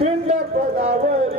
पिंड पदावर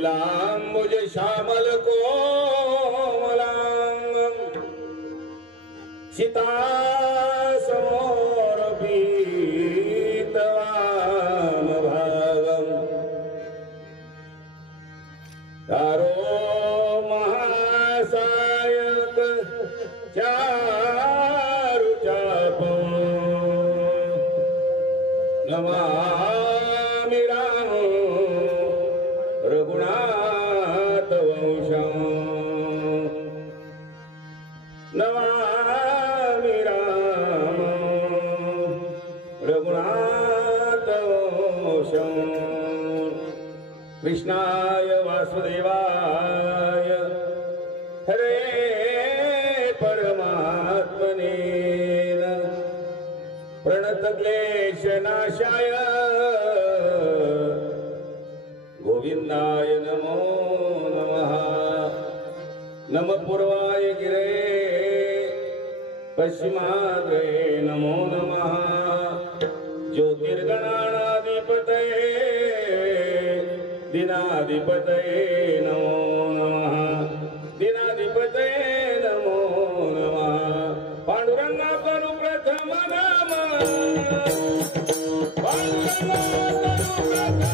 नीलांबुज श्यामल कोमलांग सीता समोर पीतवाम भागम तारो महासायक चारु चापो नमामि राम रघुनाथ वंशं नमामि राम रघुनाथ वंशं कृष्णाय वासुदेवाय हरे परमात्मने प्रणत क्लेशनाशाय गोविंदाय नमो नमः नमः पूर्वाय गिरे पश्चिमाग्रे नमो नमः ज्योतिर्गणानाधिपतये दिनाधिपतये नमो नमः दिनाधिपतये नमो नमः पांडुरंगा करू प्रथम नाम पांडुरंगा करू प्रथम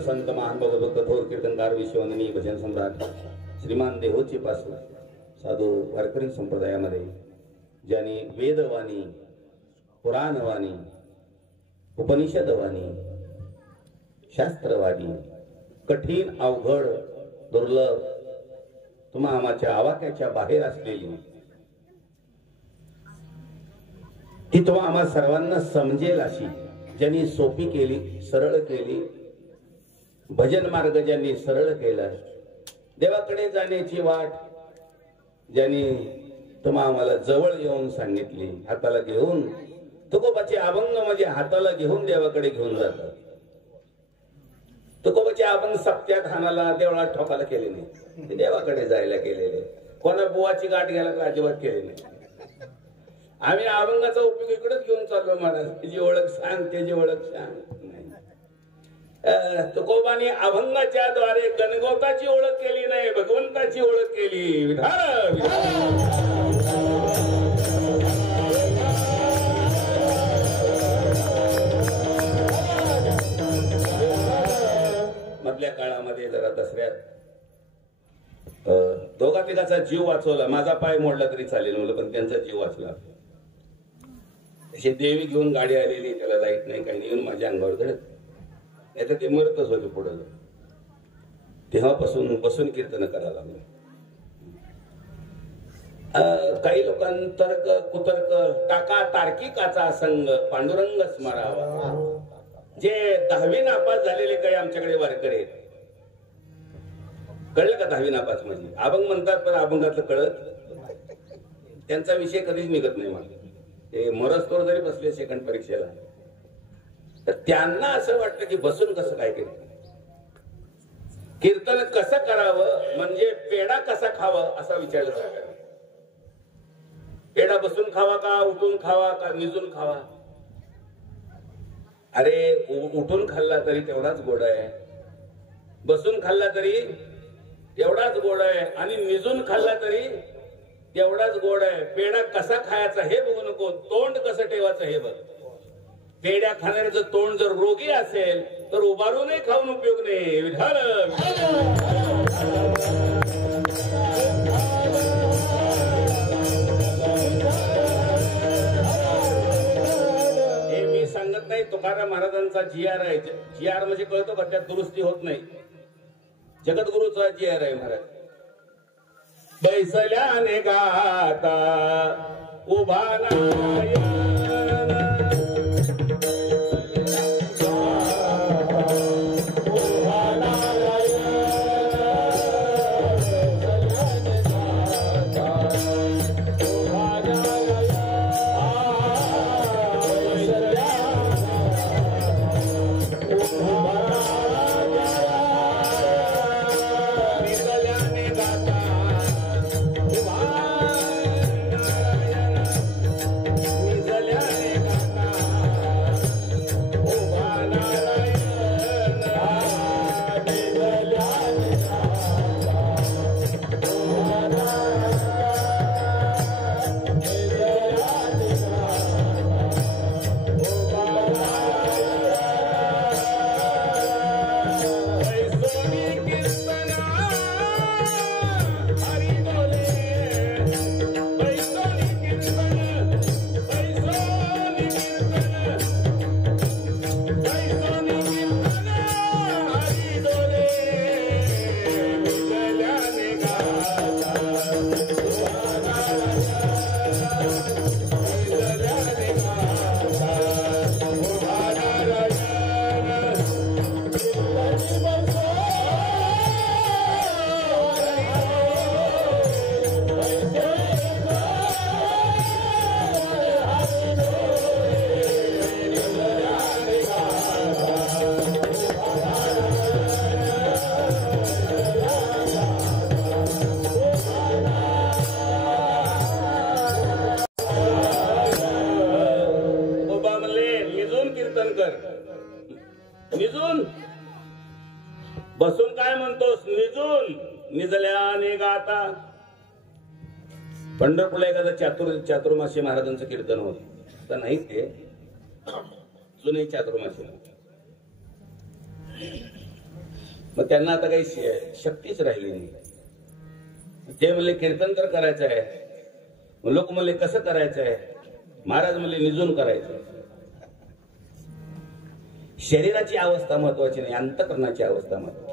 संत महान भगवत कठोर कीर्तनकार विश्ववंदनीय भजन सम्राट श्रीमान देहोची पासू साधू वारकरी संप्रदायामध्ये ज्यांनी वेदवाणी पुराणवाणी उपनिषदवाणी शास्त्रवाणी कठीण अवघड दुर्लभ तुम्हा आमाच्या आवाक्याच्या बाहेर असलेली ती तुम्हा आम्हा सर्वांना समजेल अशी ज्यांनी सोपी केली सरळ केली भजन मार्ग ज्यांनी सरळ केला देवाकडे जाण्याची वाट ज्यांनी तुम्हा आम्हाला जवळ येऊन सांगितली हाताला घेऊन तुकोबाचे अभंग म्हणजे हाताला घेऊन देवाकडे घेऊन जातात तुकोबाचे अभंग सप्त्यात हाणाला देवळात ठोकाला केले नाही ते देवाकडे जायला केलेले कोणा बुवाची गाठ घ्यायला तर अजिबात केले नाही आम्ही अभंगाचा उपयोग इकडेच घेऊन चाललो महाराज त्याची ओळख सांग त्याची ओळख सांग तुकोबाने अभंगाच्या द्वारे गणगोताची ओळख केली नाही भगवंताची ओळख केली विठाल मधल्या काळामध्ये जरा दसऱ्यात दोघा तिघाचा जीव वाचवला माझा पाय मोडला तरी चालेल म्हणलं पण त्यांचा जीव वाचला अशी देवी घेऊन गाडी आलेली त्याला लाईट नाही काही नाही येऊन माझ्या अंगावर धडक नाही तर ते मरतच होते पुढे तेव्हापासून बसून कीर्तन करायला लागलो काही लोकांतर्क कुतर्क टाका तार्किकाचा संग पांडुरंग स्मरावा. जे 10वी नापास झालेले काही आमच्याकडे वारकरी आहेत. कळलं का 10वी नापास म्हणजे? अभंग म्हणतात पण अभंगातलं कळत त्यांचा विषय कधीच निघत नाही. मला ते मरस्तोर जरी बसले सेकंड परीक्षेला तर त्यांना असं वाटतं की बसून कसं काय केलं, कीर्तन कसं करावं म्हणजे पेढा कसा खावं असा विचारलं जातं. पेढा बसून खावा का उठून खावा का निजून खावा? अरे उठून खाल्ला तरी तेवढाच गोड आहे, बसून खाल्ला तरी तेवढाच गोड आहे आणि निजून खाल्ला तरी तेवढाच गोड आहे. पेढा कसा खायचा हे बघू नको, तोंड कसं ठेवायचं हे बघ. पेढ्या खाणाऱ्याचं तोंड जर रोगी असेल तर उभारूनही खाऊन उपयोग नाही. विठाल हे मी सांगत नाही, तुकाराम महाराजांचा GR आहे. GR म्हणजे कळतो का? त्यात दुरुस्ती होत नाही. जगद्गुरूचा GR आहे महाराज. बैसल्याने गाता उभा नारायण निजून. बसून काय म्हणतोस? निजून. निजल्याने गाता. पंढरपूरला एखादा चातुर्मासी महाराजांचं कीर्तन होत तर नाही, ते जुने चातुर्मासी. मग त्यांना आता काही शक्तीच राहिली नाही. ते म्हणले कीर्तन तर करायचं आहे. लोक म्हणले कसं करायचं आहे? महाराज म्हणले निजून करायचं. शरीराची अवस्था महत्वाची नाही, अंतकरणाची अवस्था महत्वाची.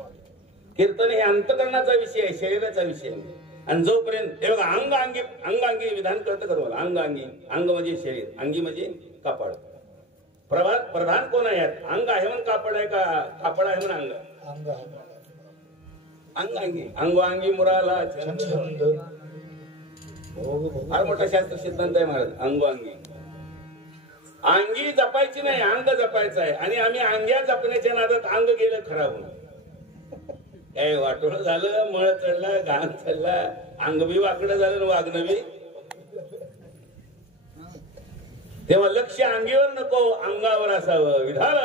कीर्तन हे अंतकरणाचा विषय आहे, शरीराचा विषय नाही. आणि जोपर्यंत हे बघा अंगांगी विधान कळतं का तुम्हाला? अंगांगी, अंग म्हणजे शरीर, अंगी म्हणजे कापड. प्रधान कोण आहे? अंग आहे म्हणून कापड आहे का कापड आहे म्हणून अंग? अंगांगी. अंगवांगी मुराला फार मोठा शास्त्र सिद्धांत आहे महाराज. अंगवांगी. अंगी जपायची नाही, अंग जपायचं आहे. आणि आम्ही अंग्या जपण्याच्या नादात अंग गेलं खराब होऊन. काय वाटोळ झालं, मळ चढला, घाण चढला, अंग बी वाकडं झालं, वागणं बी. तेव्हा लक्ष अंगीवर नको, अंगावर असावं. विधान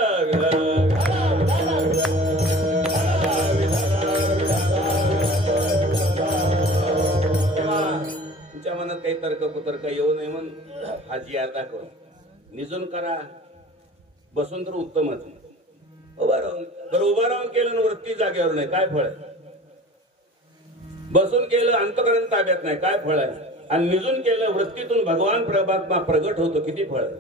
तुमच्या मनात काही तर्क कुतर्क येऊ नये म्हणून हा GR दाखव. निजून करा, बसून तर उत्तमच. उभा राहून केलं वृत्ती जागेवर नाही, काय फळ आहे? बसून केलं अंतकरण ताब्यात नाही, काय फळ आहे? आणि निजून केलं वृत्तीतून भगवान परमात्मा प्रगट होतो, किती फळ आहे?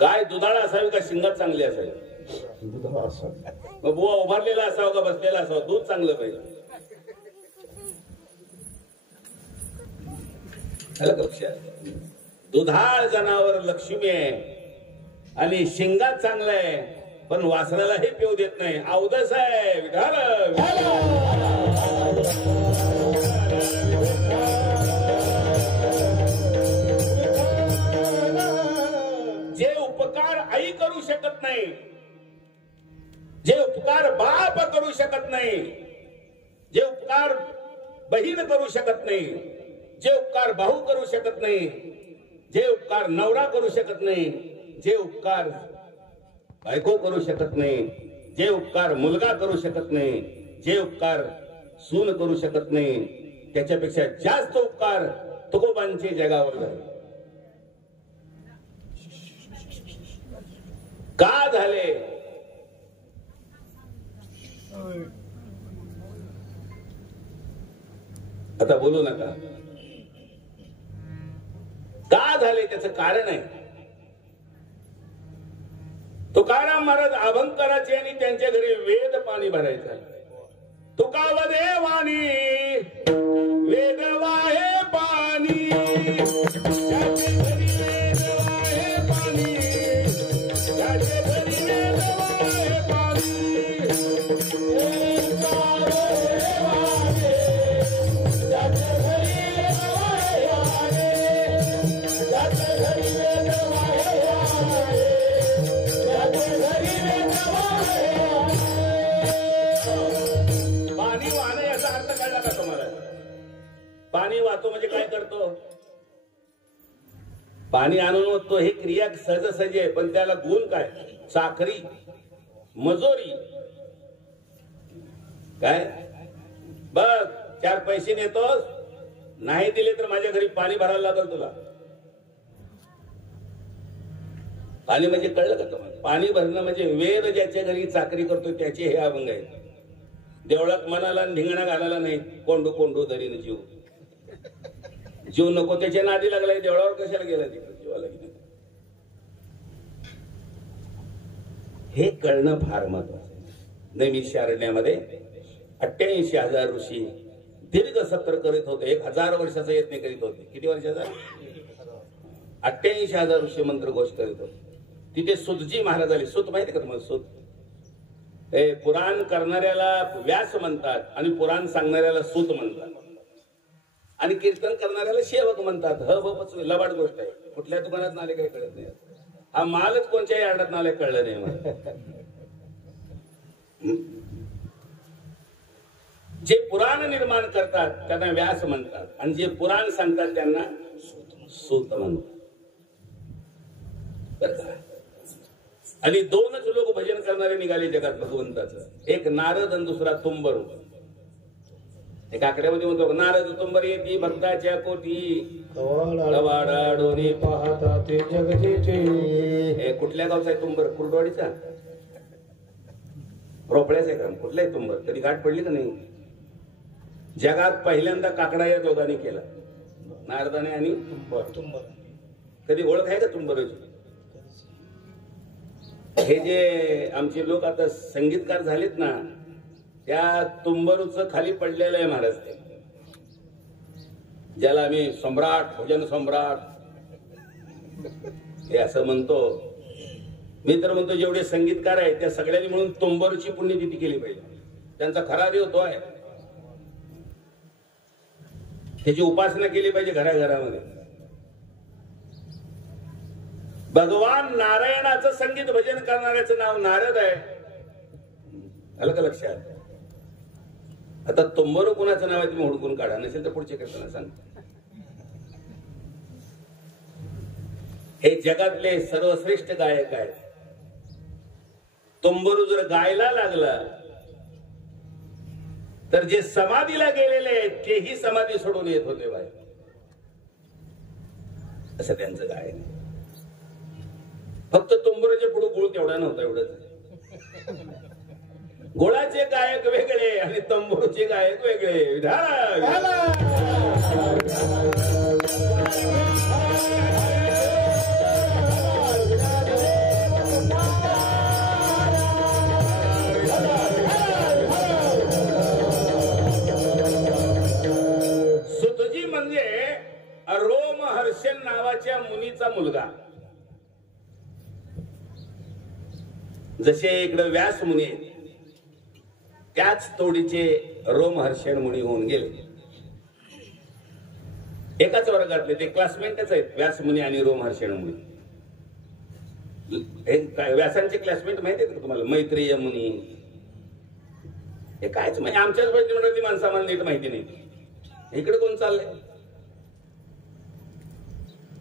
काय दुधाळा असावी का शिंगात चांगली असावी? दुधाळा असावा. मग बुवा उभारलेला असावं का बसलेला असावं? दूध चांगलं पाहिजे. दुधाळ जनावर लक्ष्मी आहे आणि शिंगात चांगलं आहे, पण वासरालाही पिऊ देत नाही. अवदस आहे विठाल. जे उपकार आई करू शकत नाही, जे उपकार बाप करू शकत नाही, जे उपकार बहीण करू शकत नाही, जे उपकार भाऊ करू शकत नाही, जे उपकार नवरा करू शकत नाही, जे उपकार बायको करू शकत नाही, जे उपकार मुलगा करू शकत नाही, जे उपकार सून करू शकत नाही, त्याच्यापेक्षा जास्त उपकार तुकोबांचे जगावर झाले. का झाले? आता बोलू नका. का झाले त्याचं कारण आहे. तुकाराम महाराज अभंकराचे आणि त्यांच्या घरी वेद पाणी भरायचं. तुकावदे वाणी वेद वाहे पाणी, त्याचे घरी वेद वाहे पाणी, त्याचे घरी वेद वाहे पाणी. पाणी वाहतो म्हणजे काय करतो? पाणी आणून ओततो. हे क्रिया सहजासहजी आहे, पण त्याला गुण काय? चाकरी, मजुरी. काय बघ, 4 पैसे नेतोस, नाही दिले तर माझ्या घरी पाणी भरायला लागल तुला. पाणी म्हणजे कळलं का तुम्हाला? पाणी भरणं म्हणजे वेद ज्याच्या घरी चाकरी करतो त्याचे हे अभंग आहे. देवळात मनाला धिंगणा घालायला नाही. कोंडू कोंडू धरीन जीव, जीव नको त्याच्या नादी लागलाय. देवळावर कशाला गेला तिकडे जीवाला? हे कळणं फार महत्वाचं. नैमिषारण्यामध्ये 88,000 ऋषी दीर्घ सत्र करीत होते. 1000 वर्षाचा यत्न करीत होते. किती वर्षाचा? 88,000 ऋषी मंत्र घोष करीत होते. तिथे सुतजी महाराज आले. सुत माहिती का तुम्हाला? सुत हे पुराण करणाऱ्याला व्यास म्हणतात आणि पुराण सांगणाऱ्याला सूत म्हणतात आणि कीर्तन करणाऱ्याला सेवक म्हणतात. लबाड गोष्ट आहे. कुठल्या दुकानात नाले काही कळत नाही. हा मालच कोणत्याही आडात नाले कळलं नाही मला. जे पुराण निर्माण करतात त्यांना व्यास म्हणतात आणि जे पुराण सांगतात त्यांना सूत म्हणतात. आणि 2च लोक भजन करणारे निघाले जगात भगवंताचं. एक नारद आणि दुसरा तुंबर. एक आकड्यामध्ये म्हणतो नारद तुंबर येती भक्ताच्या कोटी, कवाडाडोनी पाहता ते जगतीचे. हे कुठल्या गावचा आहे तुंबर? कुर्डवाडीचा? रोपड्याचा आहे का? कुठला आहे तुंबर? कधी गाठ पडली का नाही? जगात पहिल्यांदा काकडा या दोघांनी केला, नारदाने आणि तुंबर. कधी ओळख आहे का तुंबरची? हे जे आमचे लोक आता संगीतकार झालेत ना, त्या तुंबरूच खाली पडलेलं आहे महाराज. ते ज्याला आम्ही सम्राट, भजन सम्राट हे असं म्हणतो. मी तर म्हणतो जेवढे संगीतकार आहेत त्या सगळ्यांनी म्हणून तुंबरूची पुण्यतिथी केली पाहिजे. त्यांचा खरा देव तो आहे. त्याची उपासना केली पाहिजे घराघरामध्ये. भगवान नारायणाचं संगीत भजन करणाऱ्याचं नाव नारद आहे. आलं का लक्षात? आता तुंबरू कुणाचं नाव आहे तुम्ही हुडकून काढा, नसेल तर पुढचे करताना सांग. हे जगातले सर्वश्रेष्ठ गायक आहेत. तुंबरू जर गायला लागला तर जे समाधीला गेलेले आहेत तेही समाधी सोडून येत होते बाय. असं त्यांचं गायन. फक्त तुंबरूच्या पुढे गुळ तेवढा नव्हता, एवढंच. गोळाचे गायक वेगळे आणि तंबूरूचे गायक वेगळे. जसे इकडे व्यास मुनी त्याच तोडीचे रोमहर्षण मुनी होऊन गेले. एकाच वर्गातले ते क्लासमेटच आहेत, व्यास मुनी आणि रोमहर्षण मुनी. व्यासांचे क्लासमेट माहिती आहेत का तुम्हाला? मैत्रेय मुनी. हे कायच माहिती, आमच्याच मंडळातली माणसं आम्हाला नीट माहिती नाही. इकडे कोण चाललंय?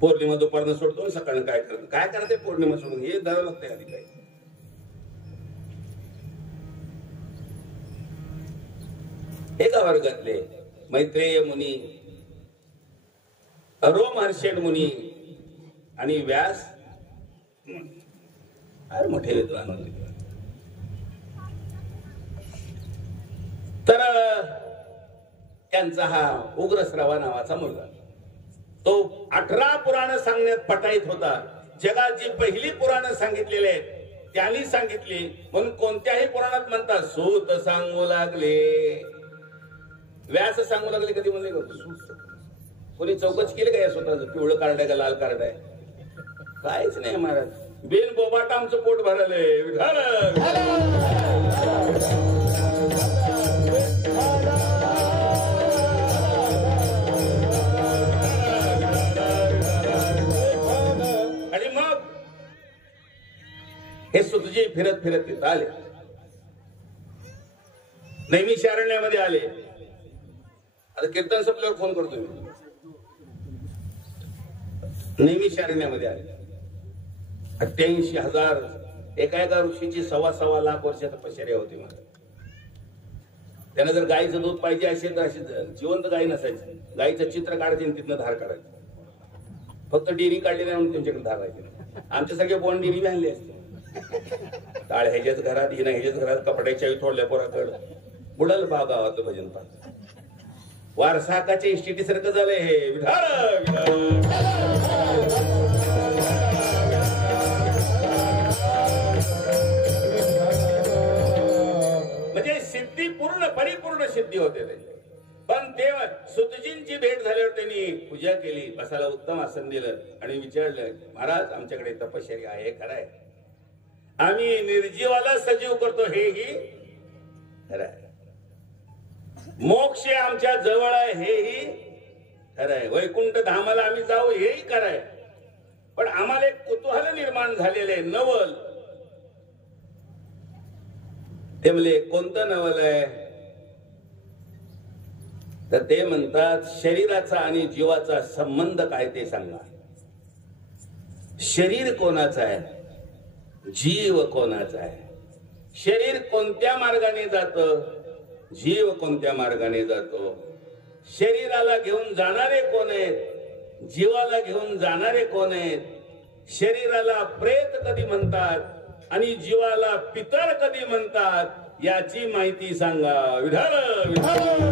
पौर्णिमा दुपारनं सोडतो, सकाळी काय करते पौर्णिमा सोडून? हे धरावं लागतंय आधी. काय एका वर्गातले मैत्रेय मुनी, रोमहर्षण मुनी आणि व्यास अरे मोठे विद्वान होते. तर त्यांचा हा उग्रश्रवा नावाचा मुलगा, तो 18 पुराण सांगण्यात पटाईत होता. जगाची पहिली पुराण सांगितलेली आहेत त्यांनी सांगितली म्हणून कोणत्याही पुराणात म्हणतात सूत सांगू लागले, व्यास सांगू लागले. कधी म्हणले का? कोणी चौकच केली का या स्वतःच? पिवळं कार्ड आहे का लाल कार्ड आहे? काहीच नाही महाराज. बेन बोबाटा आमचं पोट भरलंय. आणि मग हे सुतजी फिरत फिरत तिथं आले, नैमिषारण्यामध्ये आले. आता कीर्तन संपल्यावर फोन करतो मी. नैमिषारण्यामध्ये आले. 88,000 एका ऋषीची 1.25 लाख वर्ष तपश्चर्या होती. मला त्यांना जर गायीचं दूध पाहिजे असेल तर अशी जिवंत गाय नसायची. गायीचं चित्र काढायचे तिथनं धार काढायची. फक्त डेअरी काढली नाही म्हणून त्यांच्याकडे धार राहायची. आमच्यासारखे बोन डेअरी आणली असते. टाळ ह्याच्याच घरात, हिना ह्याच्याच घरात, कपड्याच्या थोडल्या पोराकडं बुडाल भाव गावातलं भजन पाहत. वारसा हक्काच्या इस्टेटी सारखं झालंय हे. म्हणजे सिद्धी पूर्ण परिपूर्ण सिद्धी होते त्यांची. पण तेव्हा सुतजींची भेट झाल्यावर त्यांनी पूजा केली, बसायला उत्तम आसन दिलं आणि विचारलं, महाराज आमच्याकडे तपश्चर्या आहे, खरं आहे. आम्ही निर्जीवाला सजीव करतो हेही खरं आहे. मोक्ष आमच्या जवळ आहे हेही खरं आहे. वैकुंठ धामाला आम्ही जाऊ हेही खरं आहे. पण आम्हाला एक कुतूहल निर्माण झालेलं आहे, नवल. ते म्हणले कोणतं नवल आहे? तर ते म्हणतात शरीराचा आणि जीवाचा संबंध काय ते सांगा. शरीर कोणाचं आहे, जीव कोणाचा आहे? शरीर कोणत्या मार्गाने जातं, जीव कोणत्या मार्गाने जातो? शरीराला घेऊन जाणारे कोण आहेत, जीवाला घेऊन जाणारे कोण आहेत? शरीराला प्रेत कधी म्हणतात आणि जीवाला पितळ कधी म्हणतात याची माहिती सांगा. विठाल विठाल.